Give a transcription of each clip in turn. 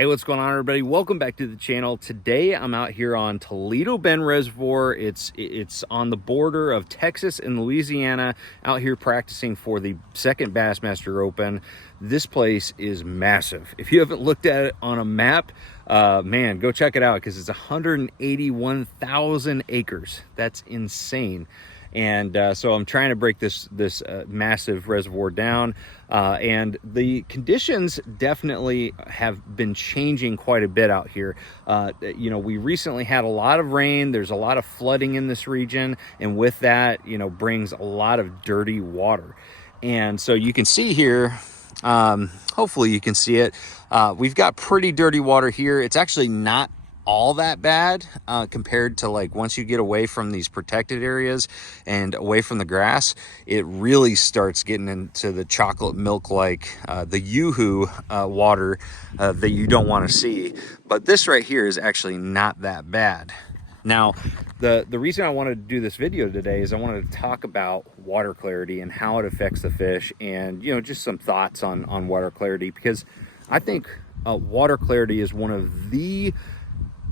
Hey, what's going on, everybody? Welcome back to the channel. Today I'm out here on Toledo Bend Reservoir. It's on the border of Texas and Louisiana, out here practicing for the second Bassmaster Open. This place is massive. If you haven't looked at it on a map, man, go check it out, because it's 181,000 acres. That's insane. And so I'm trying to break this massive reservoir down, and the conditions definitely have been changing quite a bit out here. You know, we recently had a lot of rain. There's a lot of flooding in this region, and with that, you know, brings a lot of dirty water. And so you can see here, hopefully you can see it, we've got pretty dirty water here. It's actually not all that bad compared to, like, once you get away from these protected areas and away from the grass, it really starts getting into the chocolate milk, like the yoo-hoo water that you don't want to see. But this right here is actually not that bad. Now, the reason I wanted to do this video today is I wanted to talk about water clarity and how it affects the fish, and, you know, just some thoughts on water clarity, because I think water clarity is one of the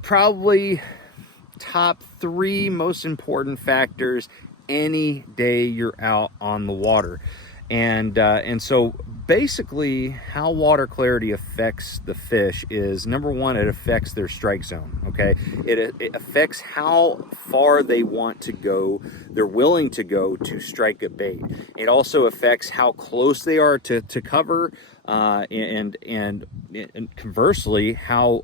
probably top 3 most important factors any day you're out on the water. And so basically how water clarity affects the fish is, number one, it affects their strike zone. Okay, it affects how far they want to go, they're willing to go to strike a bait. It also affects how close they are to cover, and conversely how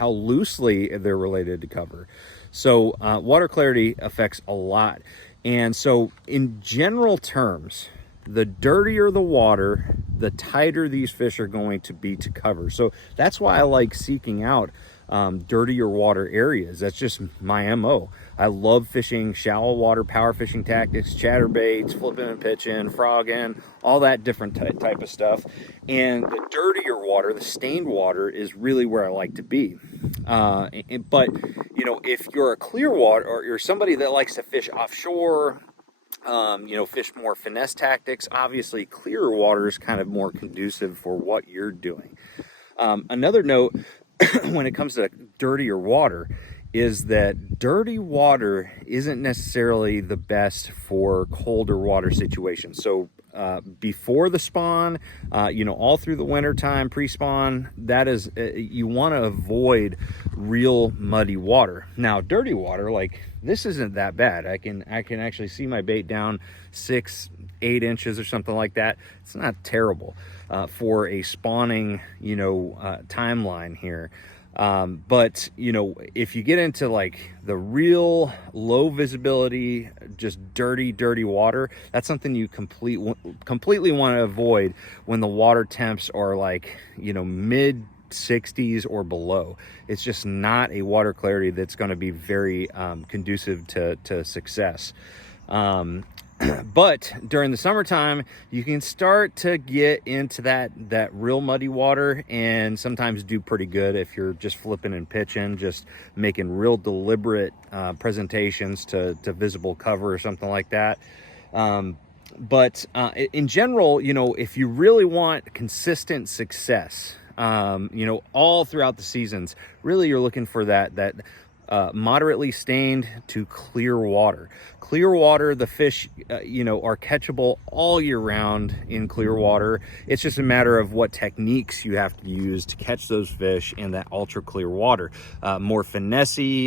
loosely they're related to cover. So water clarity affects a lot. And so in general terms, the dirtier the water, the tighter these fish are going to be to cover. So that's why I like seeking out dirtier water areas. That's just my MO. I love fishing shallow water, power fishing tactics, chatterbaits, flipping and pitching, frogging, all that different type of stuff. And the dirtier water, the stained water, is really where I like to be. But, you know, if you're a clear water, or you're somebody that likes to fish offshore, you know, fish more finesse tactics, obviously clearer water is kind of more conducive for what you're doing. Another note when it comes to dirtier water is that dirty water isn't necessarily the best for colder water situations. So before the spawn, you know, all through the winter time, pre-spawn, that is, you want to avoid real muddy water. Now, dirty water, like this, isn't that bad. I can actually see my bait down 6-8 inches or something like that. It's not terrible for a spawning, you know, timeline here. But, you know, if you get into like the real low visibility, just dirty water, that's something you completely want to avoid when the water temps are like, you know, mid 60s or below. It's just not a water clarity that's going to be very conducive to success. But during the summertime, you can start to get into that real muddy water, and sometimes do pretty good if you're just flipping and pitching, just making real deliberate presentations to visible cover or something like that. But in general, you know, if you really want consistent success, you know, all throughout the seasons, really you're looking for that moderately stained to clear water. Clear water, the fish, you know, are catchable all year round in clear water. It's just a matter of what techniques you have to use to catch those fish in that ultra clear water. More finessey,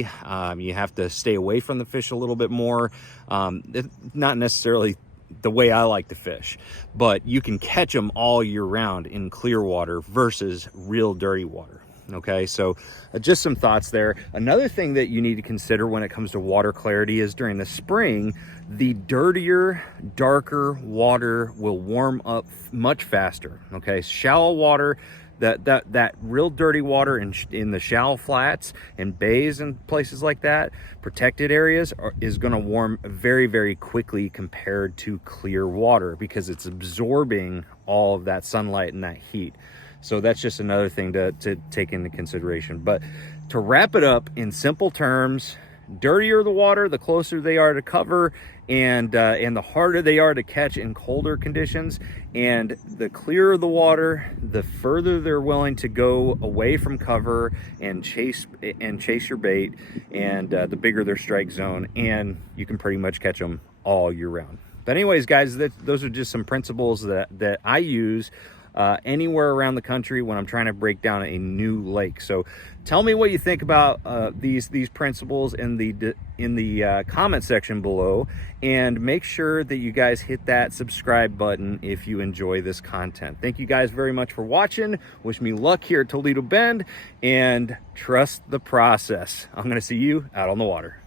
you have to stay away from the fish a little bit more. Not necessarily the way I like to fish, but you can catch them all year round in clear water versus real dirty water. Okay, so just some thoughts there. Another thing that you need to consider when it comes to water clarity is during the spring, the dirtier, darker water will warm up much faster. Okay, shallow water, that real dirty water in the shallow flats and bays and places like that, protected areas, is going to warm very quickly compared to clear water, because it's absorbing all of that sunlight and that heat. So that's just another thing to take into consideration. But to wrap it up in simple terms, dirtier the water, the closer they are to cover, and the harder they are to catch in colder conditions. And the clearer the water, the further they're willing to go away from cover and chase your bait, and the bigger their strike zone, and you can pretty much catch them all year round. But anyways, guys, those are just some principles that I use anywhere around the country when I'm trying to break down a new lake. So tell me what you think about these principles in the comment section below, and make sure that you guys hit that subscribe button if you enjoy this content. Thank you guys very much for watching. Wish me luck here at Toledo Bend, and trust the process. I'm going to see you out on the water.